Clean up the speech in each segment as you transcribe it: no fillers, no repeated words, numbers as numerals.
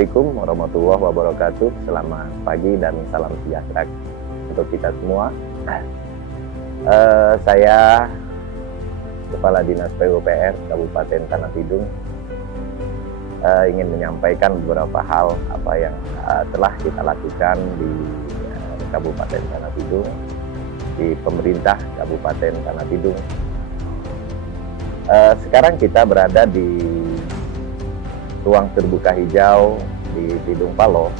Assalamualaikum warahmatullahi wabarakatuh. Selamat pagi dan salam sejahtera untuk kita semua. Saya Kepala Dinas PUPR Kabupaten Tanah Tidung ingin menyampaikan beberapa hal apa yang telah kita lakukan di Kabupaten Tanah Tidung, di pemerintah Kabupaten Tanah Tidung. Sekarang kita berada di ruang terbuka hijau di Tidung Paloh.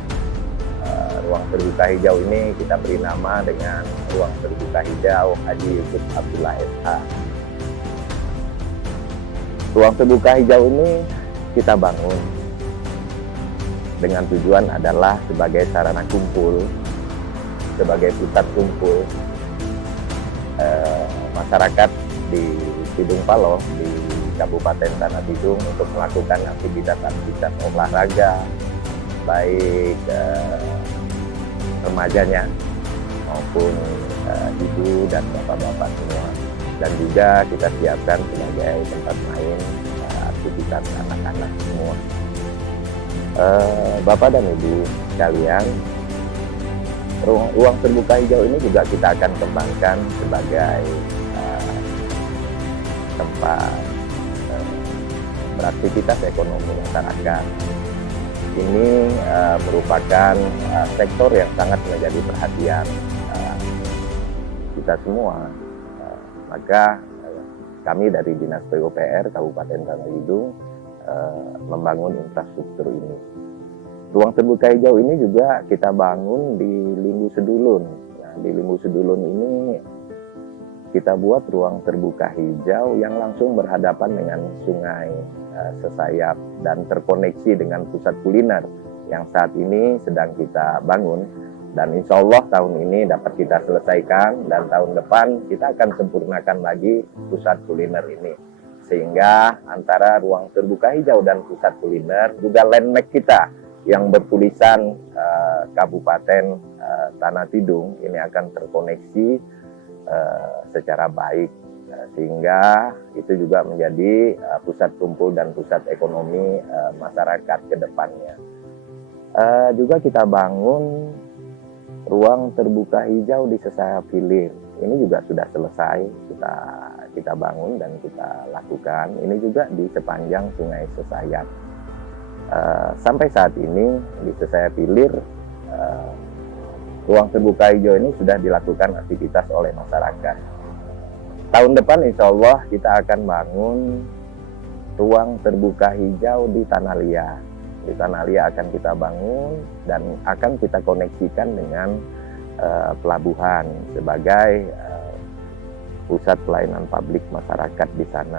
Ruang terbuka hijau ini kita beri nama dengan ruang terbuka hijau Haji Yusuf Abdullah SH. Ruang terbuka hijau ini kita bangun dengan tujuan adalah sebagai sarana kumpul, sebagai pusat kumpul masyarakat di Tidung Paloh, di Kabupaten Tanah Tidung untuk melakukan aktivitas olahraga, baik remajanya maupun ibu dan bapak-bapak semua. Dan juga kita siapkan sebagai tempat main aktivitas anak-anak semua. Bapak dan ibu sekalian, ruang terbuka hijau ini juga kita akan kembangkan sebagai tempat beraktivitas ekonomi masyarakat. Ini merupakan sektor yang sangat menjadi perhatian kita semua. Maka kami dari Dinas PUPR Kabupaten Tanah Tidung membangun infrastruktur ini. Ruang terbuka hijau ini juga kita bangun di Limbu Sedulun. Nah, di Limbu Sedulun ini kita buat ruang terbuka hijau yang langsung berhadapan dengan sungai Sesayap dan terkoneksi dengan pusat kuliner yang saat ini sedang kita bangun, dan insya Allah tahun ini dapat kita selesaikan, dan tahun depan kita akan sempurnakan lagi pusat kuliner ini, sehingga antara ruang terbuka hijau dan pusat kuliner juga landmark kita yang bertulisan Kabupaten Tanah Tidung ini akan terkoneksi secara baik, sehingga itu juga menjadi pusat kumpul dan pusat ekonomi masyarakat ke depannya. Juga kita bangun ruang terbuka hijau di Sesayap Hilir. Ini juga sudah selesai kita bangun dan kita lakukan. Ini juga di sepanjang Sungai Sesayap. Sampai saat ini di Sesayap Hilir ruang terbuka hijau ini sudah dilakukan aktivitas oleh masyarakat. Tahun depan insya Allah kita akan bangun ruang terbuka hijau di Tanah Liat. Di Tanah Liat akan kita bangun dan akan kita koneksikan dengan pelabuhan sebagai pusat pelayanan publik masyarakat di sana.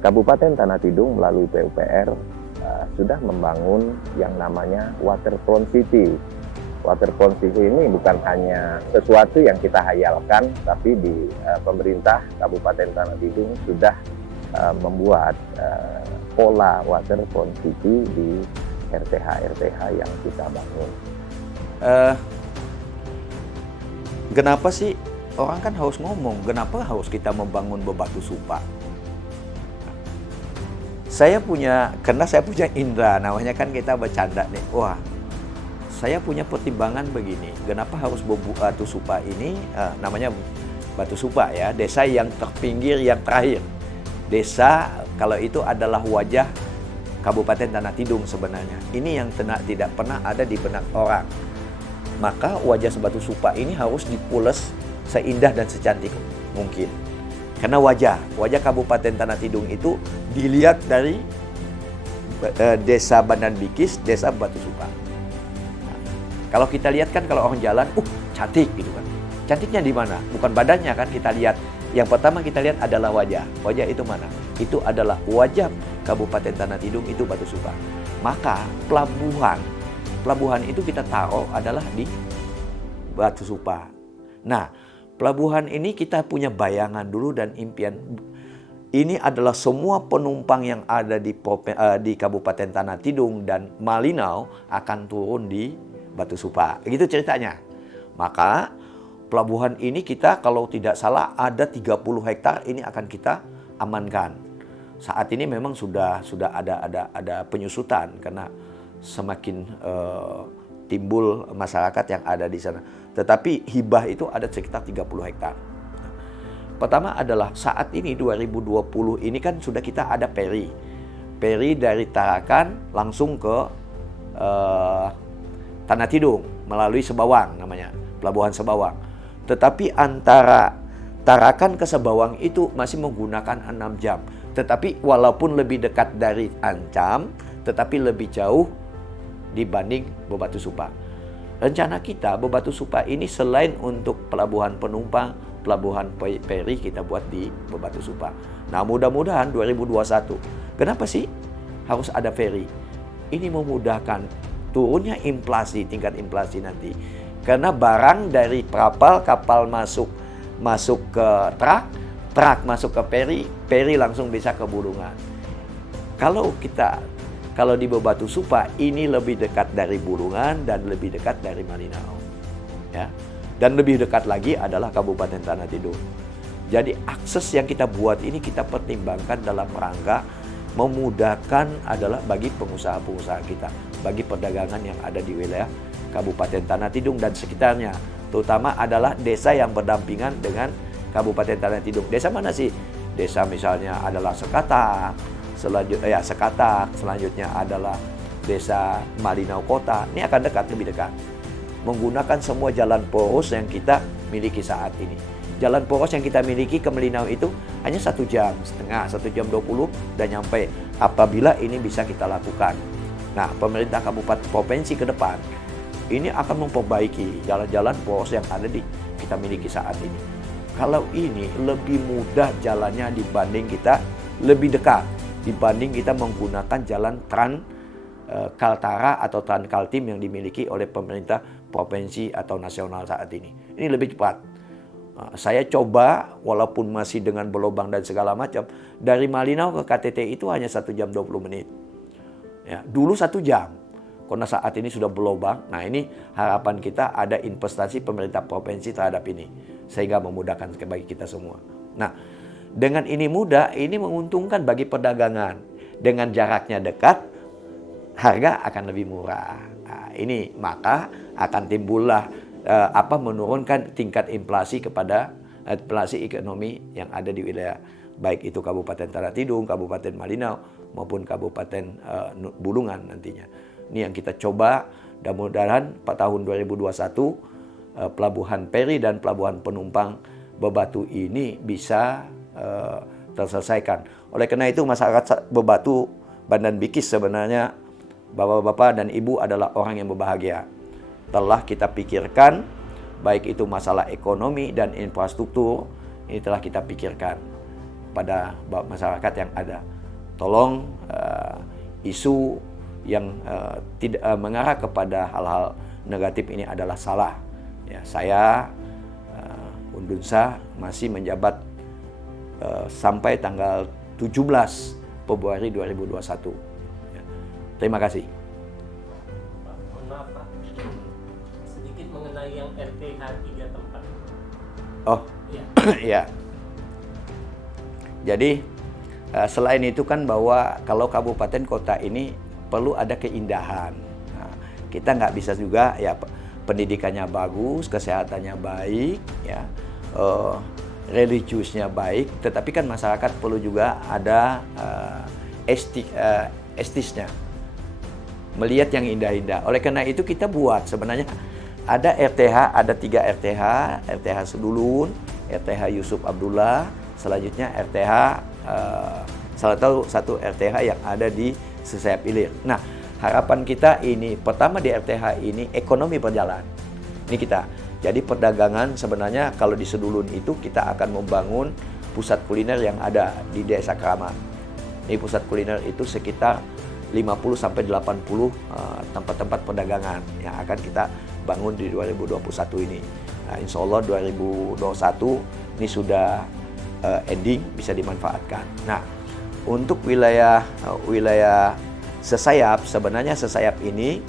Kabupaten Tanah Tidung melalui PUPR sudah membangun yang namanya Waterfront City. Waterfront City ini bukan hanya sesuatu yang kita hayalkan, tapi di pemerintah Kabupaten Tanah Tidung sudah membuat pola Waterfront City di RTH yang kita bangun. Kenapa sih orang kan harus ngomong, kenapa harus kita membangun bebatu supa? Karena saya punya indera, namanya kan kita bercanda nih, wah saya punya pertimbangan begini, kenapa harus batu supa ini, namanya batu supa ya, desa yang terpinggir yang terakhir. Desa kalau itu adalah wajah Kabupaten Tanah Tidung sebenarnya. Ini yang tidak pernah ada di benak orang. Maka wajah sebatu supa ini harus dipules seindah dan secantik mungkin. Karena wajah Kabupaten Tanah Tidung itu dilihat dari desa Bandan Bikis, desa Batu Supa. Kalau kita lihat kan kalau orang jalan, cantik gitu kan. Cantiknya di mana? Bukan badannya kan kita lihat. Yang pertama kita lihat adalah wajah. Wajah itu mana? Itu adalah wajah Kabupaten Tanah Tidung, itu Batu Supa. Maka pelabuhan itu kita taruh adalah di Batu Supa. Nah, pelabuhan ini kita punya bayangan dulu dan impian. Ini adalah semua penumpang yang ada di Kabupaten Tanah Tidung dan Malinau akan turun di Batu Supa. Gitu ceritanya. Maka pelabuhan ini kita kalau tidak salah ada 30 hektar ini akan kita amankan. Saat ini memang sudah ada penyusutan karena semakin timbul masyarakat yang ada di sana. Tetapi hibah itu ada sekitar 30 hektar. Pertama adalah saat ini 2020 ini kan sudah kita ada peri. Peri dari Tarakan langsung ke Tanah Tidung melalui Sebawang namanya, Pelabuhan Sebawang. Tetapi antara Tarakan ke Sebawang itu masih menggunakan 6 jam. Tetapi walaupun lebih dekat dari Ancam, tetapi lebih jauh dibanding Bebatu Supa. Rencana kita Bebatu Supa ini selain untuk pelabuhan penumpang, pelabuhan peri kita buat di Bebatu Supa. Nah, mudah-mudahan 2021. Kenapa sih harus ada feri? Ini memudahkan turunnya inflasi, tingkat inflasi nanti. Karena barang dari kapal masuk ke truk masuk ke peri langsung bisa ke Bulungan. Kalau di Bebatu Supa ini lebih dekat dari Bulungan dan lebih dekat dari Malinau. Ya. Dan lebih dekat lagi adalah Kabupaten Tanah Tidung. Jadi akses yang kita buat ini kita pertimbangkan dalam rangka memudahkan adalah bagi pengusaha-pengusaha kita, bagi perdagangan yang ada di wilayah Kabupaten Tanah Tidung dan sekitarnya. Terutama adalah desa yang berdampingan dengan Kabupaten Tanah Tidung. Desa mana sih? Desa misalnya adalah Sekatak, selanjutnya adalah desa Malinau Kota. Ini akan dekat, lebih dekat. Menggunakan semua jalan poros yang kita miliki saat ini. Jalan poros yang kita miliki ke Malinau itu hanya 1 jam setengah, 1 jam 20 dan nyampe. Apabila ini bisa kita lakukan. Nah, pemerintah kabupaten provinsi ke depan ini akan memperbaiki jalan-jalan poros yang ada di kita miliki saat ini. Kalau ini lebih mudah jalannya dibanding kita lebih dekat dibanding kita menggunakan jalan Kaltara atau Kaltim yang dimiliki oleh pemerintah provinsi atau nasional saat ini. Ini lebih cepat. Saya coba walaupun masih dengan berlubang dan segala macam, dari Malinau ke KTT itu hanya 1 jam 20 menit. Ya, dulu 1 jam. Karena saat ini sudah berlubang. Nah, ini harapan kita ada investasi pemerintah provinsi terhadap ini sehingga memudahkan bagi kita semua. Nah, dengan ini mudah, ini menguntungkan bagi perdagangan. Dengan jaraknya dekat, harga akan lebih murah. Nah, ini maka akan timbullah menurunkan tingkat inflasi kepada inflasi ekonomi yang ada di wilayah baik itu Kabupaten Tanah Tidung, Kabupaten Malinau maupun Kabupaten Bulungan nantinya. Ini yang kita coba dan mudah-mudahan pada tahun 2021 pelabuhan peri dan pelabuhan penumpang Bebatu ini bisa terselesaikan. Oleh karena itu masyarakat Bebatu Bandan Bikis sebenarnya Bapak-bapak dan Ibu adalah orang yang berbahagia. Telah kita pikirkan baik itu masalah ekonomi dan infrastruktur ini telah kita pikirkan pada masyarakat yang ada. Tolong isu yang tidak mengarah kepada hal-hal negatif ini adalah salah. Ya, saya Undunsa masih menjabat sampai tanggal 17 Februari 2021. Ya. Terima kasih. Pak, mohon maaf Pak, sedikit mengenai yang RTH 3 tempat. Oh, ya. Jadi selain itu kan bahwa kalau kabupaten kota ini perlu ada keindahan. Nah, kita nggak bisa juga ya pendidikannya bagus, kesehatannya baik, ya, religiusnya baik, tetapi kan masyarakat perlu juga ada estisnya, melihat yang indah-indah. Oleh karena itu kita buat sebenarnya ada RTH, ada 3 RTH, RTH Sedulun, RTH Yusuf Abdullah, selanjutnya RTH satu RTH yang ada di Sesayap Ilir. Nah, harapan kita ini pertama di RTH ini ekonomi berjalan. Ini kita. Jadi perdagangan sebenarnya kalau di Sedulun itu kita akan membangun pusat kuliner yang ada di Desa Kramat. Ini pusat kuliner itu sekitar 50 sampai 80 tempat-tempat perdagangan yang akan kita bangun di 2021 ini. Nah, insya Allah 2021 ini sudah ending, bisa dimanfaatkan. Nah, untuk wilayah Sesayap, sebenarnya Sesayap ini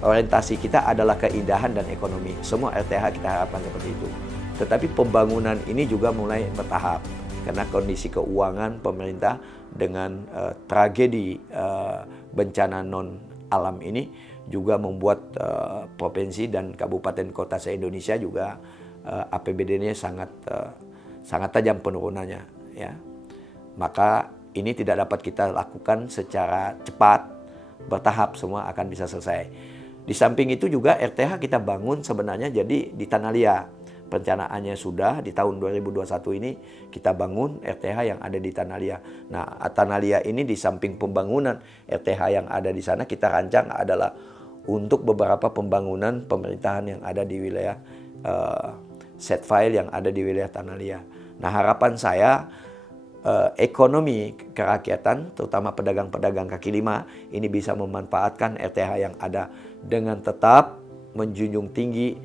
orientasi kita adalah keindahan dan ekonomi. Semua RTH kita harapkan seperti itu. Tetapi pembangunan ini juga mulai bertahap karena kondisi keuangan pemerintah dengan tragedi bencana non alam ini juga membuat provinsi dan kabupaten kota se-Indonesia juga APBD-nya sangat tajam penurunannya, ya. Maka ini tidak dapat kita lakukan secara cepat, bertahap, semua akan bisa selesai. Di samping itu juga RTH kita bangun sebenarnya jadi di Tanalia. Perencanaannya sudah di tahun 2021 ini kita bangun RTH yang ada di Tanalia. Nah, Tanalia ini di samping pembangunan RTH yang ada di sana, kita rancang adalah untuk beberapa pembangunan pemerintahan yang ada di wilayah set file yang ada di wilayah Tanalia. Nah, harapan saya ekonomi kerakyatan, terutama pedagang-pedagang kaki lima, ini bisa memanfaatkan RTH yang ada dengan tetap menjunjung tinggi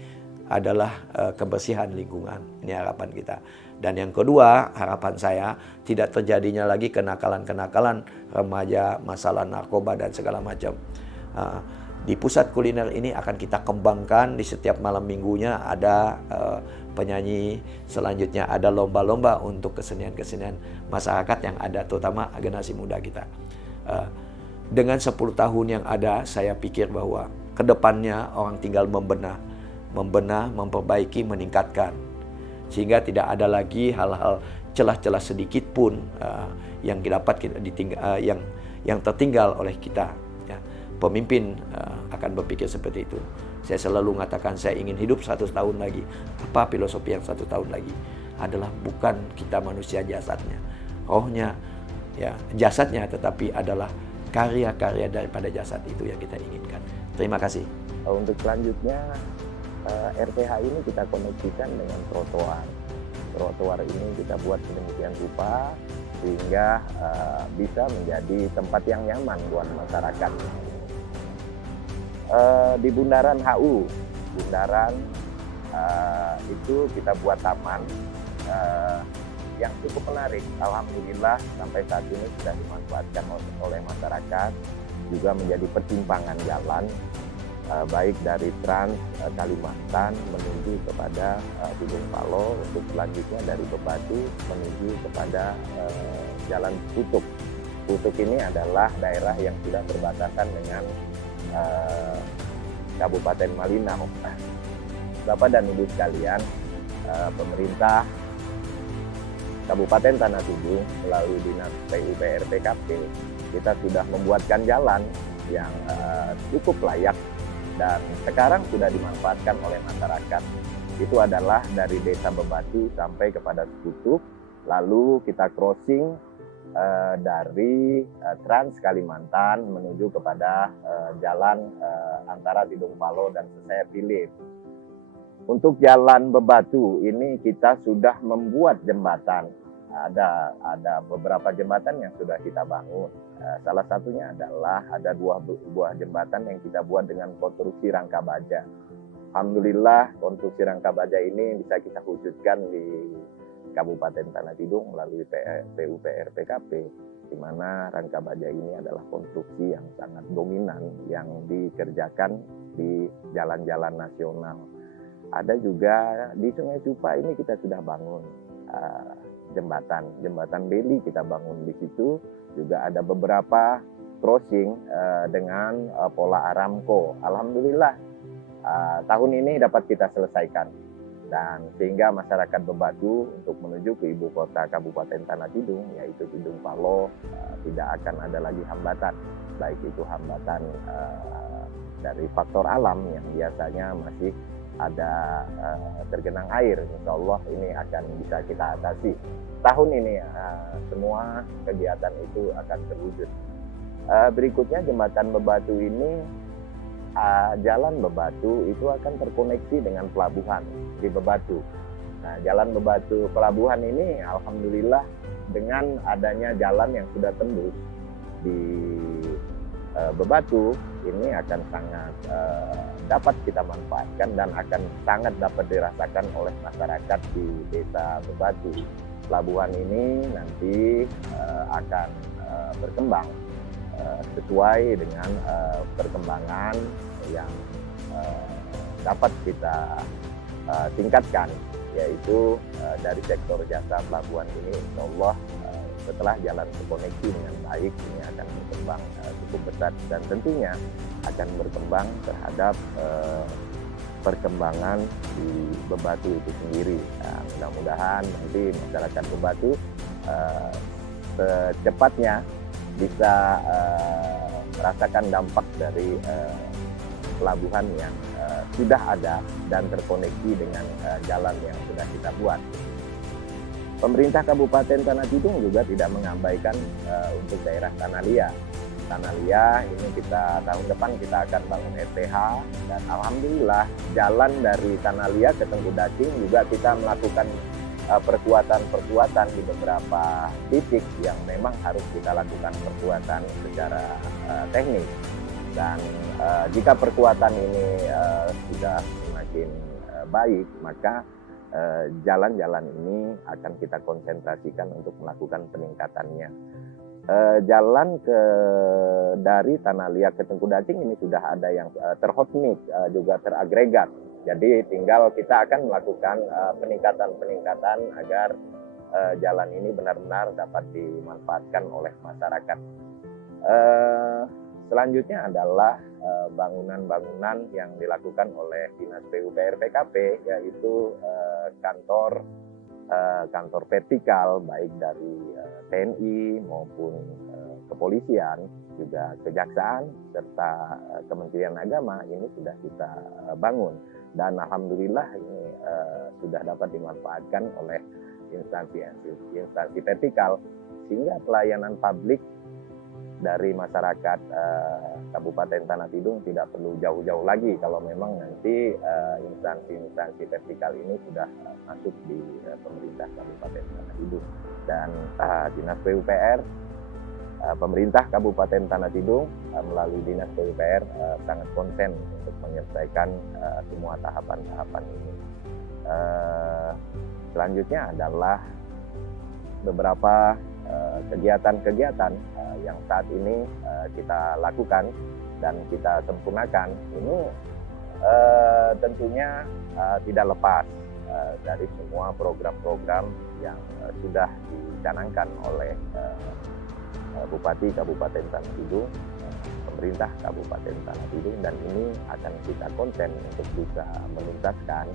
adalah kebersihan lingkungan. Ini harapan kita. Dan yang kedua, harapan saya tidak terjadinya lagi kenakalan-kenakalan remaja, masalah narkoba dan segala macam. Di pusat kuliner ini akan kita kembangkan, di setiap malam minggunya ada penyanyi, selanjutnya ada lomba-lomba untuk kesenian-kesenian masyarakat yang ada, terutama generasi muda kita. Dengan 10 tahun yang ada, saya pikir bahwa kedepannya orang tinggal membenah, memperbaiki, meningkatkan. Sehingga tidak ada lagi hal-hal celah-celah sedikit pun yang tertinggal oleh kita. Ya. Pemimpin akan berpikir seperti itu. Saya selalu mengatakan saya ingin hidup 100 tahun lagi. Apa filosofi yang 100 tahun lagi? Adalah bukan kita manusia jasadnya, rohnya, ya jasadnya, tetapi adalah karya-karya daripada jasad itu yang kita inginkan. Terima kasih. Untuk selanjutnya RTH ini kita koneksikan dengan trotoar. Trotoar ini kita buat sedemikian rupa sehingga bisa menjadi tempat yang nyaman buat masyarakat. Di bundaran HU, itu kita buat taman yang cukup menarik. Alhamdulillah sampai saat ini sudah dimanfaatkan oleh masyarakat, juga menjadi persimpangan jalan baik dari Trans Kalimantan menuju kepada Tidung Palo, untuk selanjutnya dari Bebatu menuju kepada Jalan Kutuk. Kutuk ini adalah daerah yang sudah berbatasan dengan Kabupaten Malinau. Bapak dan Ibu sekalian, pemerintah Kabupaten Tanah Tidung melalui Dinas PUPR PKP kita sudah membuatkan jalan yang cukup layak dan sekarang sudah dimanfaatkan oleh masyarakat. Itu adalah dari Desa Bebatu sampai kepada Kutuk, lalu kita crossing dari Trans Kalimantan menuju kepada jalan antara Tidung Palo dan Sesaya Philip. Untuk jalan Bebatu ini kita sudah membuat jembatan. Ada beberapa jembatan yang sudah kita bangun. Salah satunya adalah ada dua buah jembatan yang kita buat dengan konstruksi rangka baja. Alhamdulillah konstruksi rangka baja ini bisa kita wujudkan di Kabupaten Tanah Tidung melalui PUPR PKP, di mana rangka baja ini adalah konstruksi yang sangat dominan yang dikerjakan di jalan-jalan nasional. Ada juga di Sungai Supa ini kita sudah bangun jembatan Beli kita bangun di situ. Juga ada beberapa crossing dengan pola Aramco. Alhamdulillah tahun ini dapat kita selesaikan, dan sehingga masyarakat Bebatu untuk menuju ke ibu kota Kabupaten Tanah Tidung yaitu Tidung Palo tidak akan ada lagi hambatan, baik itu hambatan dari faktor alam yang biasanya masih ada tergenang air. Insya Allah ini akan bisa kita atasi. Tahun ini semua kegiatan itu akan terwujud. Berikutnya jembatan Bebatu ini, jalan Bebatu itu akan terkoneksi dengan pelabuhan di Bebatu. Nah, jalan Bebatu pelabuhan ini alhamdulillah dengan adanya jalan yang sudah tembus di Bebatu ini akan sangat dapat kita manfaatkan dan akan sangat dapat dirasakan oleh masyarakat di Desa Bebatu. Pelabuhan ini nanti akan berkembang sesuai dengan perkembangan yang dapat kita tingkatkan, yaitu dari sektor jasa pelabuhan ini insya Allah setelah jalan terkoneksi dengan baik, ini akan berkembang cukup besar dan tentunya akan berkembang terhadap perkembangan di Bebatu itu sendiri. Nah, mudah-mudahan nanti masyarakat Bebatu secepatnya bisa merasakan dampak dari pelabuhan yang sudah ada dan terkoneksi dengan jalan yang sudah kita buat. Pemerintah Kabupaten Tanah Tidung juga tidak mengabaikan untuk daerah Tanah Lia. Tanah Lia ini tahun depan kita akan bangun RTH dan alhamdulillah jalan dari Tanah Lia ke Tengku Dacing juga kita melakukan perkuatan di beberapa titik yang memang harus kita lakukan perkuatan secara teknis. Dan jika perkuatan ini sudah semakin baik, maka jalan-jalan ini akan kita konsentrasikan untuk melakukan peningkatannya. Jalan dari Tanah Lia ke Tengku Dacing ini sudah ada yang terhotmix, juga teragregat. Jadi tinggal kita akan melakukan peningkatan-peningkatan agar jalan ini benar-benar dapat dimanfaatkan oleh masyarakat. Selanjutnya adalah bangunan-bangunan yang dilakukan oleh Dinas PUPR PKP, yaitu kantor vertikal baik dari TNI maupun kepolisian, juga kejaksaan serta Kementerian Agama ini sudah kita bangun dan alhamdulillah ini sudah dapat dimanfaatkan oleh instansi vertikal sehingga pelayanan publik dari masyarakat Kabupaten Tanah Tidung tidak perlu jauh-jauh lagi kalau memang nanti instansi vertikal ini sudah masuk di pemerintah Kabupaten Tanah Tidung. Dan Dinas PUPR, pemerintah Kabupaten Tanah Tidung melalui Dinas PUPR sangat konsen untuk menyelesaikan semua tahapan-tahapan ini. Selanjutnya adalah beberapa kegiatan-kegiatan yang saat ini kita lakukan dan kita sempurnakan ini tentunya tidak lepas dari semua program-program yang sudah dicanangkan oleh Bupati Kabupaten Tanah Tidung, pemerintah Kabupaten Tanah Tidung, dan ini akan kita konsen untuk bisa menuntaskan,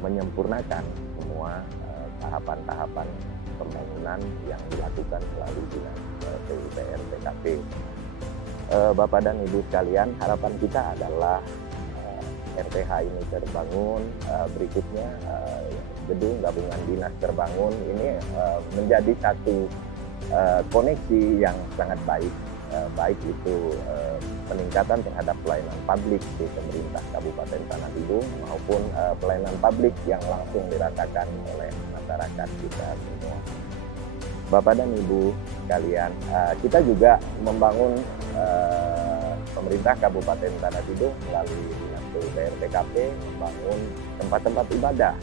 menyempurnakan semua tahapan-tahapan pembangunan yang dilakukan melalui Dinas PUPR PKP. Bapak dan Ibu sekalian, harapan kita adalah RTH ini terbangun, berikutnya gedung gabungan dinas terbangun, ini menjadi satu koneksi yang sangat baik, baik itu peningkatan terhadap pelayanan publik di pemerintah Kabupaten Tanah Tidung maupun pelayanan publik yang langsung dirasakan oleh masyarakat kita semua. Bapak dan Ibu sekalian, kita juga membangun pemerintah Kabupaten Tanah Tidung melalui Dinas PUPR PKP membangun tempat-tempat ibadah.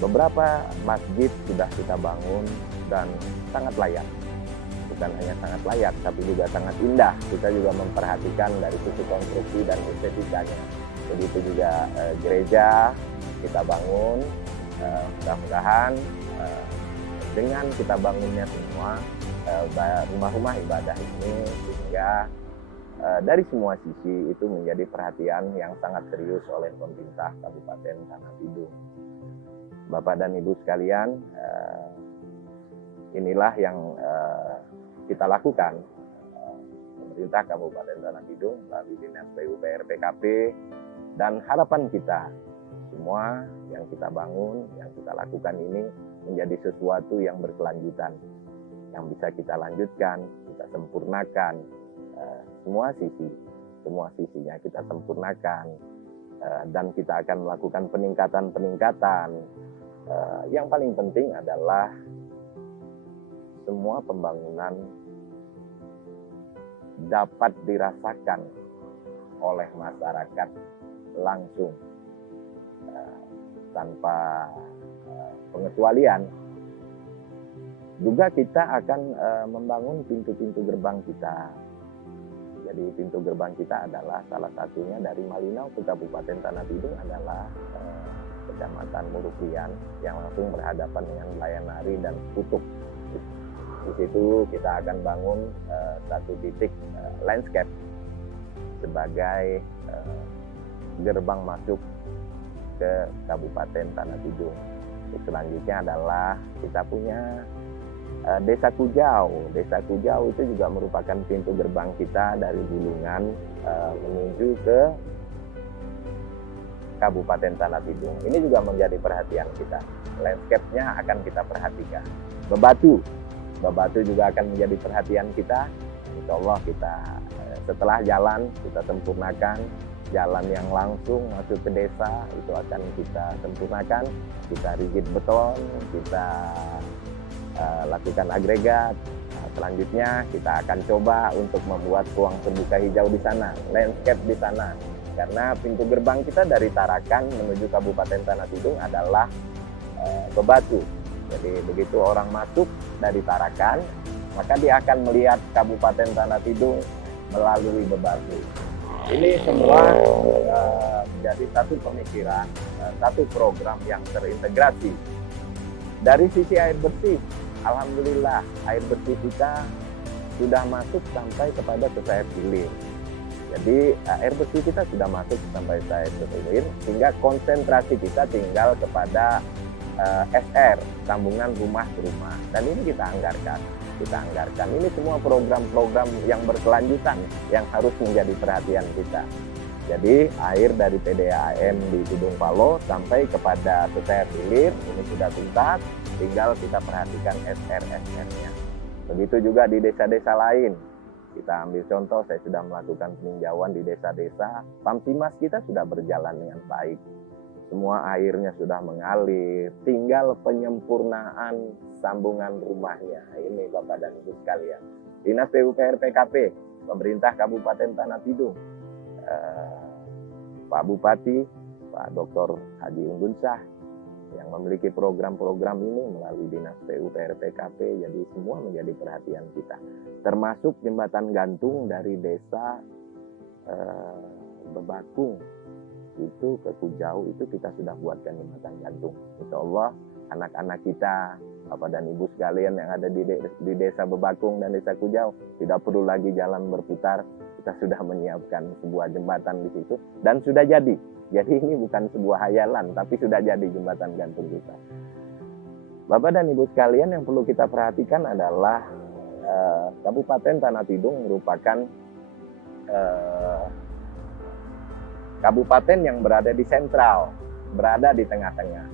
Beberapa masjid sudah kita bangun dan sangat layak. Bukan hanya sangat layak, tapi juga sangat indah. Kita juga memperhatikan dari sisi konstruksi dan estetikanya. Begitu juga gereja kita bangun. Mudah-mudahan dengan kita bangunnya semua rumah-rumah ibadah ini, sehingga dari semua sisi itu menjadi perhatian yang sangat serius oleh pemerintah Kabupaten Tanah Tidung. Bapak dan Ibu sekalian, inilah yang kita lakukan. Pemerintah Kabupaten Tanah Tidung melalui Dinas PUPR PKP, dan harapan kita semua yang kita bangun, yang kita lakukan ini menjadi sesuatu yang berkelanjutan, yang bisa kita lanjutkan, kita sempurnakan, semua sisinya kita sempurnakan, dan kita akan melakukan peningkatan. Yang paling penting adalah semua pembangunan dapat dirasakan oleh masyarakat langsung, tanpa pengecualian. Juga kita akan membangun pintu-pintu gerbang kita. Jadi pintu gerbang kita adalah salah satunya dari Malinau ke Kabupaten Tanah Tidung adalah Kecamatan Murupian, yang langsung berhadapan dengan Layanari dan Kutuk. Di situ kita akan bangun satu titik landscape sebagai gerbang masuk ke Kabupaten Tanah Tidung. Selanjutnya adalah kita punya Desa Kujau. Desa Kujau itu juga merupakan pintu gerbang kita dari Bulungan menuju ke Kabupaten Tanah Tidung. Ini juga menjadi perhatian kita. Landscape-nya akan kita perhatikan. Bebatu juga akan menjadi perhatian kita. Insya Allah kita setelah jalan kita sempurnakan. Jalan yang langsung masuk ke desa itu akan kita sempurnakan. Kita rigid beton, kita lakukan agregat. Selanjutnya kita akan coba untuk membuat ruang terbuka hijau di sana, landscape di sana. Karena pintu gerbang kita dari Tarakan menuju Kabupaten Tanah Tidung adalah bebatu. Jadi begitu orang masuk dari Tarakan, maka dia akan melihat Kabupaten Tanah Tidung melalui bebatu. Ini semua menjadi satu pemikiran, satu program yang terintegrasi. Dari sisi air bersih, alhamdulillah air bersih kita sudah masuk sampai kepada sayap hilir. Jadi air bersih kita sudah masuk sampai sayap hilir, sehingga konsentrasi kita tinggal kepada SR, sambungan rumah ke rumah. Dan ini kita anggarkan. Ini semua program-program yang berkelanjutan yang harus menjadi perhatian kita. Jadi air dari PDAM di Tidung Paloh sampai kepada sayap hilir ini sudah tuntas, tinggal kita perhatikan SR-SR-nya. Begitu juga di desa-desa lain. Kita ambil contoh, saya sudah melakukan peninjauan di desa-desa, Pamtimas kita sudah berjalan dengan baik. Semua airnya sudah mengalir, tinggal penyempurnaan sambungan rumahnya. Ini Bapak dan Ibu sekalian. Dinas PUPR PKP, pemerintah Kabupaten Tanah Tidung, Pak Bupati, Pak Dr. Haji Undunsyah, yang memiliki program-program ini melalui Dinas PUPR PKP, jadi semua menjadi perhatian kita. Termasuk jembatan gantung dari desa Bebakung itu ke Kujau, itu kita sudah buatkan jembatan gantung. Insya Allah anak-anak kita, Bapak dan Ibu sekalian yang ada di desa Bebakung dan desa Kujau tidak perlu lagi jalan berputar. Kita sudah menyiapkan sebuah jembatan di situ dan sudah jadi. Jadi ini bukan sebuah hayalan, tapi sudah jadi jembatan gantung kita. Bapak dan Ibu sekalian, yang perlu kita perhatikan adalah Kabupaten Tanah Tidung merupakan kabupaten yang berada di sentral, berada di tengah-tengah.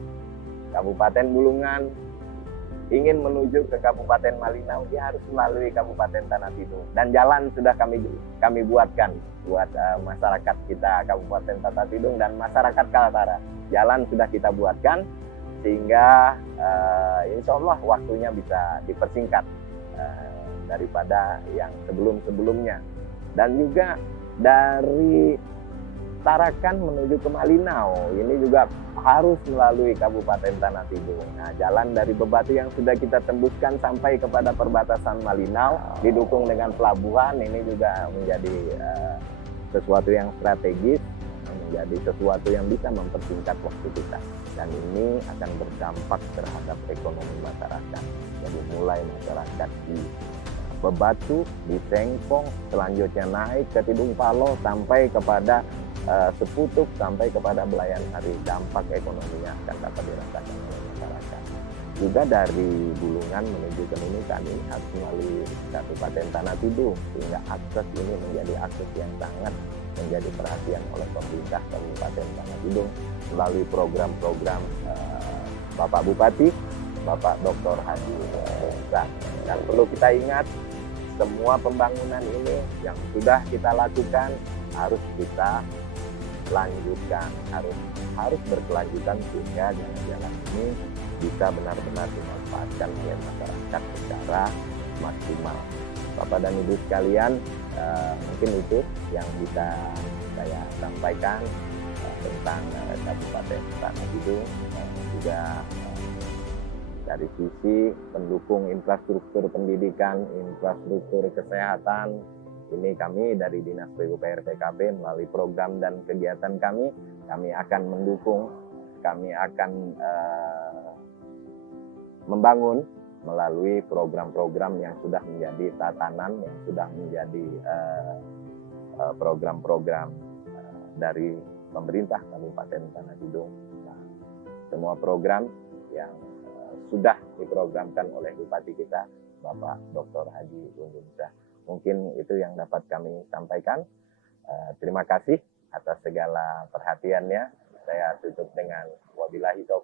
Kabupaten Bulungan ingin menuju ke Kabupaten Malinau, dia harus melalui Kabupaten Tanah Tidung. Dan jalan sudah kami buatkan buat masyarakat kita Kabupaten Tanah Tidung dan masyarakat Kaltara. Jalan sudah kita buatkan sehingga insya Allah waktunya bisa dipersingkat daripada yang sebelum-sebelumnya. Dan juga dari Tarakan menuju ke Malinau, ini juga harus melalui Kabupaten Tanah Tidung. Nah, jalan dari Bebatu yang sudah kita tembuskan sampai kepada perbatasan Malinau, didukung dengan pelabuhan, ini juga menjadi sesuatu yang strategis, menjadi sesuatu yang bisa mempersingkat waktu kita. Dan ini akan berdampak terhadap ekonomi masyarakat. Jadi mulai masyarakat di Bebatu, di Sengkong, selanjutnya naik ke Tidung Paloh sampai kepada Seputuk, sampai kepada Belayan Hari, dampak ekonominya akan dapat dirasakan oleh masyarakat. Juga dari Bulungan menuju ke Nunukan ini harus melalui Kabupaten Tanah Tidung, sehingga akses ini menjadi akses yang sangat menjadi perhatian oleh pemerintah Kabupaten Tanah Tidung melalui program-program Bapak Bupati, Bapak Dr. Haji Undunsyah. Dan perlu kita ingat, semua pembangunan ini yang sudah kita lakukan harus kita lanjutkan, harus berkelanjutan sehingga jalan-jalan ini bisa benar-benar dimanfaatkan oleh masyarakat secara maksimal. Bapak dan Ibu sekalian, mungkin itu yang bisa saya sampaikan tentang Kabupaten Tanah Tidung. Juga dari sisi pendukung infrastruktur pendidikan, infrastruktur kesehatan, ini kami dari Dinas PUPR PKP melalui program dan kegiatan kami akan mendukung kami akan membangun melalui program-program yang sudah menjadi tatanan, yang sudah menjadi program-program dari pemerintah Kabupaten Tanah Tidung. Nah, semua program yang sudah diprogramkan oleh Bupati kita, Bapak Dr. Haji Gungun Shah. Mungkin itu yang dapat kami sampaikan. Terima kasih atas segala perhatiannya. Saya tutup dengan wabillahi taufiq